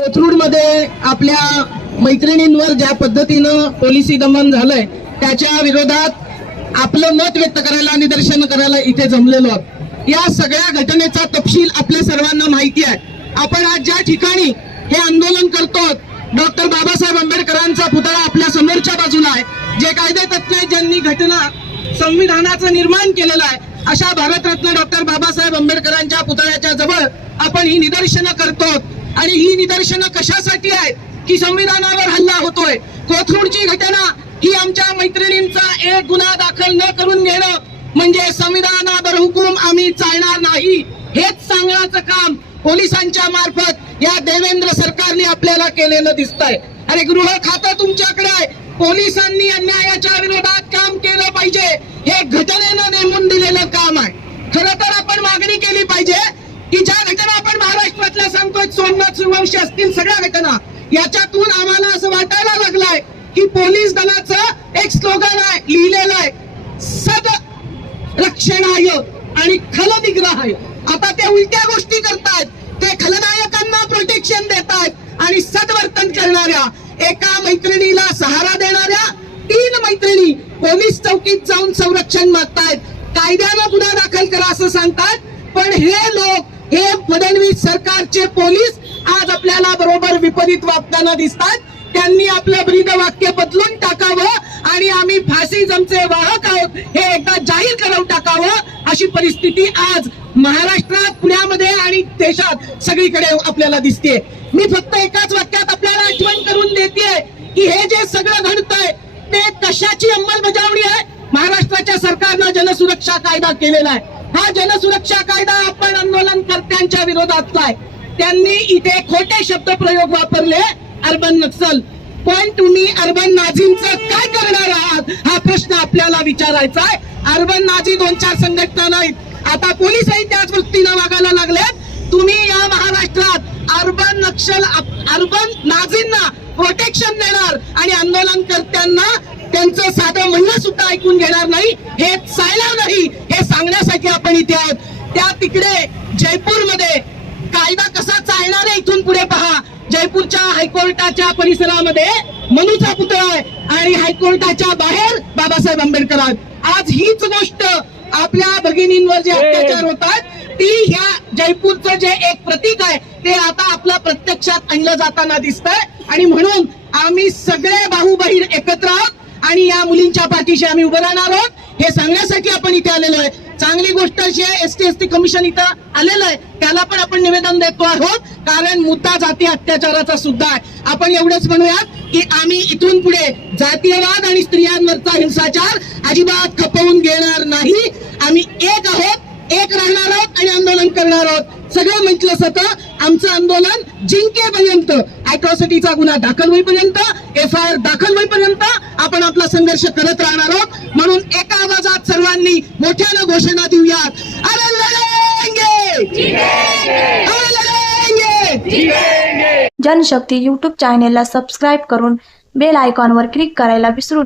कोथरूडमध्ये आपल्या मैत्रिणींवर ज्या पद्धतीनं पोलिसी दमन झालंय त्याच्या विरोधात आपलं मत व्यक्त करायला निदर्शन करायला इथे जमलेलो आहोत. या सगळ्या घटनेचा तपशील आपल्या सर्वांना माहिती आहे. आपण आज ज्या ठिकाणी हे आंदोलन करतो डॉक्टर बाबासाहेब आंबेडकरांचा पुतळा आपल्या समोरच्या बाजूला आहे. जे कायदे तज्ञ ज्यांनी घटना संविधानाचं निर्माण केलेलं आहे अशा भारतरत्न डॉक्टर बाबासाहेब आंबेडकरांच्या पुतळ्याच्या जवळ आपण ही निदर्शनं करतो आणि ही निदर्शनं कशासाठी आहेत? की संविधानावर हल्ला होतोय? कोथरूडची घटना ही आमच्या मैत्रिणींचा एक गुन्हा दाखल न करून घेणं म्हणजे संविधानावर हुकूम आम्ही चालणार नाही. हेच सांगण्याचं काम पोलिसांच्या मार्फत या देवेंद्र सरकारने आपल्याला केलेलं दिसतंय. अरे गृह खातं तुमच्याकडे आहे. पोलिसांनी अन्यायाच्या विरोधात काम केलं पाहिजे. हे घटनेनं नेमून दिलेलं काम आहे खरं तर आपण मागणी केली पाहिजे की ज्या घटना आपण महाराष्ट्रातल्या सोमनाथ असतील सगळ्या घटना. याच्यातून आम्हाला असं वाटायला लागलंय की पोलीस दलाचं एक स्लोगन आहे लिहिलेलं आहे सद रक्षणाय आणि खल निग्रहाय आता ते उलट्या गोष्टी करतायत. ते खलनायकांना प्रोटेक्शन देतायत आणि सदवर्तन करणाऱ्या एका मैत्रिणीला सहारा देणाऱ्या तीन मैत्रिणी पोलीस चौकीत जाऊन संरक्षण मागतायत कायद्यानं गुन्हा दाखल करा असं सांगतात पण हे लोक हे फडणवीस सरकारचे पोलीस आज आपल्याला बरोबर विपरीत वागताना दिसतात. त्यांनी आपलं ब्रीद वाक्य बदलून टाकावं आणि आम्ही फासिझमचे वाहक आहोत हे एकदा जाहीर करून टाकावं अशी परिस्थिती आज महाराष्ट्रात पुण्यामध्ये आणि देशात सगळीकडे आपल्याला दिसते मी फक्त एकाच वाक्यात आपल्याला आठवण करून देते की हे जे सगळं घडतंय ते कशाची अंमलबजावणी आहे? महाराष्ट्राच्या सरकारनं जनसुरक्षा कायदा केलेला आहे. हा जनसुरक्षा कायदा आपण आंदोलनकर्त्यांच्या विरोधातला आहे त्यांनी इथे खोटे शब्द प्रयोग वापरले अर्बन नक्सल. पण तुम्ही अर्बन नाझींचं काय करणार आहात? हा प्रश्न आपल्याला विचारायचा आहे. अर्बन नाझी दोन चार संघटना नाहीत. आता पोलीसही त्याच वृत्तीनं वागायला लागलेत. तुम्ही या महाराष्ट्रात अर्बन नक्षल अर्बन नाझींना प्रोटेक्शन देणार आणि आंदोलनकर्त्यांना त्यांचं साधं म्हणणं सुद्धा ऐकून घेणार नाही. हे चालणार नाही. हे सांगण्यासाठी आपण इथे आहोत. त्या तिकडे जयपूरमध्ये कायदा कसा चालणार आहे इथून पुढे पहा. जयपूरच्या हायकोर्टाच्या परिसरामध्ये मनुचा पुतळा आहे आणि हायकोर्टाच्या बाहेर बाबासाहेब आंबेडकर आहेत. आज हीच गोष्ट आपल्या भगिनींवर जे अत्याचार होतात ती ह्या जयपूरचं जे एक प्रतीक आहे ते आता आपल्या प्रत्यक्षात आणलं जाताना दिसतंय. आणि म्हणून आम्ही सगळे भाऊ बहीण एकत्र आहोत आणि या मुलींच्या पाठीशी आम्ही उभं राहणार आहोत. हे सांगण्यासाठी आपण इथे आलेलो आहे. चांगली गोष्ट अशी आहे S T S T commission इथं आलेलं आहे. त्याला पण आपण निवेदन देतो आहोत. कारण मुद्दा जाती अत्याचाराचा सुद्धा आहे. आपण एवढंच म्हणूयात की आम्ही इथून पुढे जातीयवाद आणि स्त्रियांवरचा हिंसाचार अजिबात खपवून घेणार नाही. आम्ही एक आहोत एक राहणार आहोत आणि आंदोलन करणार आहोत. सगळं म्हटलं जातं. आमचं आंदोलन जिंकेपर्यंत अॅट्रॉसिटीचा गुन्हा दाखल होईपर्यंत एफ आय आर दाखल होईपर्यंत आपण आपला संघर्ष करत राहणार आहोत. म्हणून एक मोठ्यानं घोषणा देऊयात. अरे लढेंगे! अरे लढेंगे! जनशक्ती यूट्यूब चॅनेलला सबस्क्राईब करून बेल आयकॉनवर क्लिक करायला विसरू